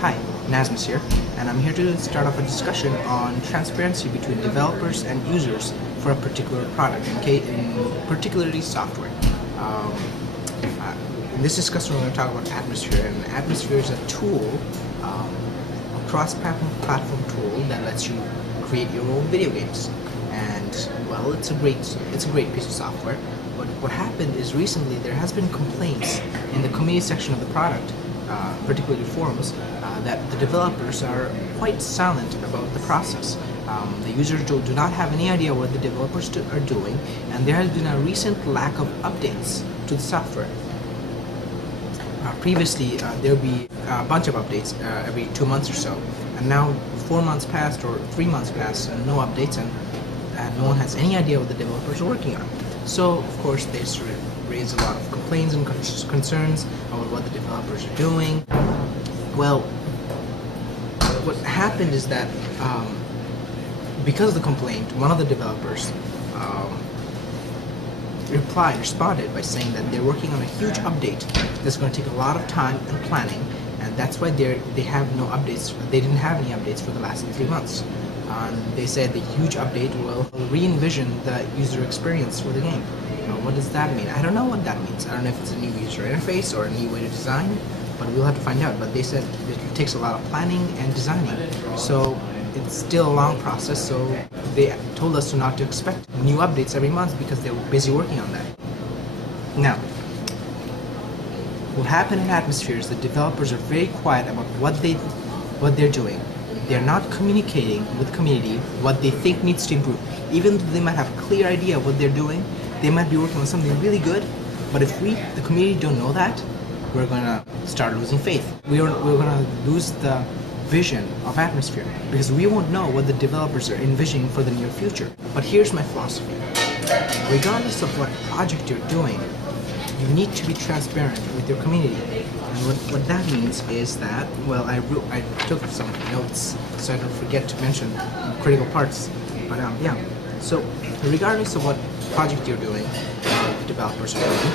Hi, Nazmus here, and I'm here to start off a discussion on transparency between developers and users for a particular product, particularly software. Um, in this discussion, we're going to talk about Atmosphere, and Atmosphere is a tool, a cross-platform tool that lets you create your own video games. And well, it's a great piece of software. But what happened is recently there has been complaints in the community section of the product, particularly forums, that the developers are quite silent about the process. The users do not have any idea what the developers are doing, and there has been a recent lack of updates to the software. Previously, there would be a bunch of updates every 2 months or so, and now 4 months passed or 3 months passed and no updates, and no one has any idea what the developers are working on. So, of course, they sort of raise a lot of complaints and concerns about what the developers are doing. Well, what happened is that because of the complaint, one of the developers responded by saying that they're working on a huge update that's going to take a lot of time and planning, and that's why they have no updates. They didn't have any updates for the last 3 months. They said the huge update will re-envision the user experience for the game. What does that mean? I don't know what that means. I don't know if it's a new user interface or a new way to design, but we'll have to find out. But they said it takes a lot of planning and designing, so it's still a long process. So they told us not to expect new updates every month because they're busy working on that. Now, what happened in Atmosphere is the developers are very quiet about what they're doing. They're not communicating with the community what they think needs to improve. Even though they might have a clear idea of what they're doing, they might be working on something really good, but if the community, don't know that, we're gonna start losing faith. We're gonna lose the vision of Atmosphere because we won't know what the developers are envisioning for the near future. But here's my philosophy. Regardless of what project you're doing, you need to be transparent with your community. And what that means is that, well, I took some notes so I don't forget to mention critical parts. But yeah, so regardless of what project you're doing, developers are doing,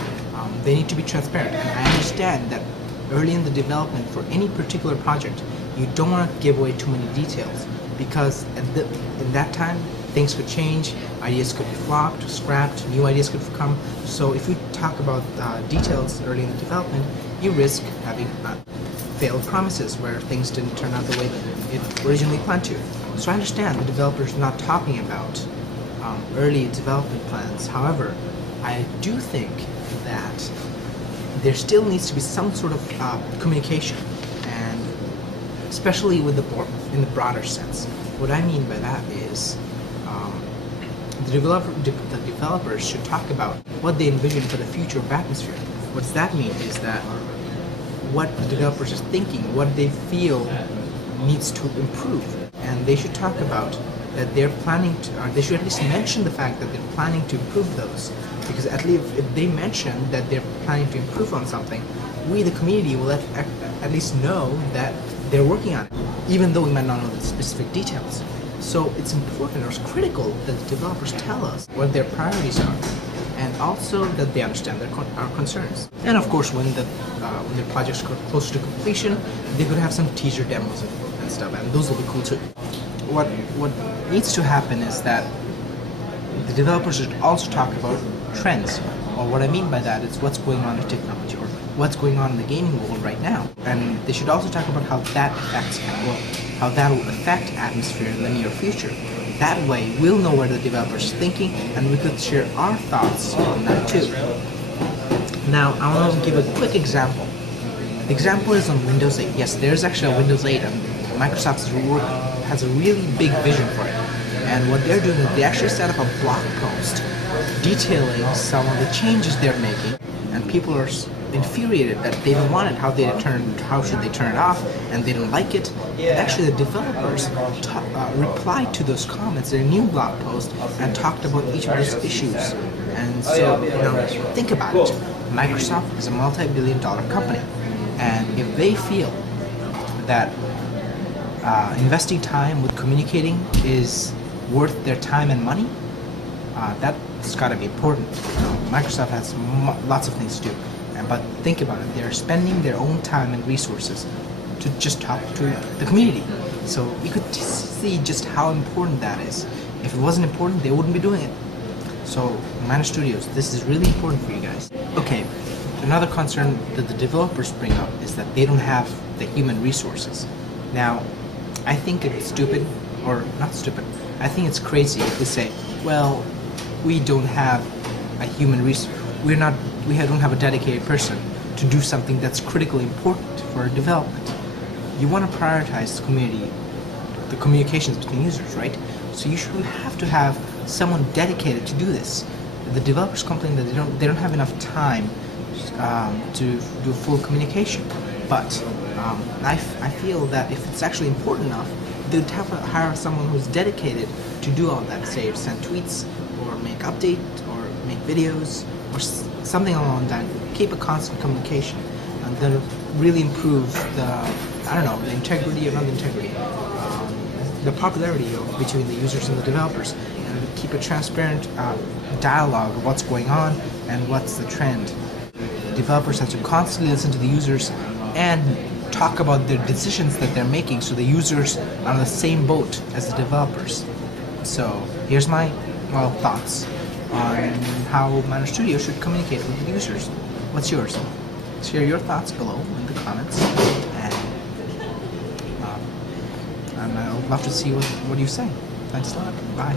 they need to be transparent. And I understand that early in the development for any particular project, you don't want to give away too many details because in that time, things could change, ideas could be flopped, scrapped, new ideas could come. So if you talk about details early in the development, you risk having failed promises where things didn't turn out the way that it originally planned to. So I understand the developers not talking about early development plans. However, I do think that there still needs to be some sort of communication, and especially in the broader sense. What I mean by that is the developers should talk about what they envision for the future of Atmosphere. What does that mean is that what the developers are thinking, what they feel needs to improve, and they should talk about that they're planning to, or they should at least mention the fact that they're planning to improve those. Because at least if they mention that they're planning to improve on something, we, the community, will at least know that they're working on it, even though we might not know the specific details. So it's important or it's critical that the developers tell us what their priorities are, and also that they understand our concerns. And of course, when the projects are closer to completion, they could have some teaser demos and stuff, and those will be cool too. What needs to happen is that the developers should also talk about trends, or what I mean by that is what's going on in technology or what's going on in the gaming world right now. And they should also talk about how that will affect Atmosphere in the near future. That way, we'll know where the developers are thinking, and we could share our thoughts on that too. Now, I want to give a quick example. The example is on Windows 8. Yes, there's actually a Windows 8, and Microsoft has a really big vision for it. And what they're doing is they actually set up a blog post detailing some of the changes they're making, and people are infuriated that they don't want it, how should they turn it off, and they don't like it. And actually, the developers replied to those comments in a new blog post and talked about each of those issues. And so, think about it. Microsoft is a multi-billion-dollar company, and if they feel that investing time with communicating is worth their time and money, that's got to be important. Microsoft has lots of things to do, but think about it. They're spending their own time and resources to just talk to the community. So you could see just how important that is. If it wasn't important, they wouldn't be doing it. So Manor Studios, this is really important for you guys. Okay, another concern that the developers bring up is that they don't have the human resources. Now, I think it's stupid, or not stupid, I think it's crazy if we say, well, we don't have a human resource, we don't have a dedicated person to do something that's critically important for development. You want to prioritize the community, the communications between users, right? So you should have to have someone dedicated to do this. The developers complain that they don't have enough time to do full communication, but I feel that if it's actually important enough, they'd have to hire someone who's dedicated to do all that, say send tweets or make updates or make videos or something along that. Keep a constant communication, and that'll really improve the integrity, or not the integrity, the popularity between the users and the developers, and keep a transparent dialogue of what's going on and what's the trend. Developers have to constantly listen to the users and talk about their decisions that they're making, so the users are on the same boat as the developers. So here's my thoughts on how Manor Studio should communicate with the users. What's yours? Share your thoughts below in the comments, and I'd love to see what you say. Thanks a lot. Bye.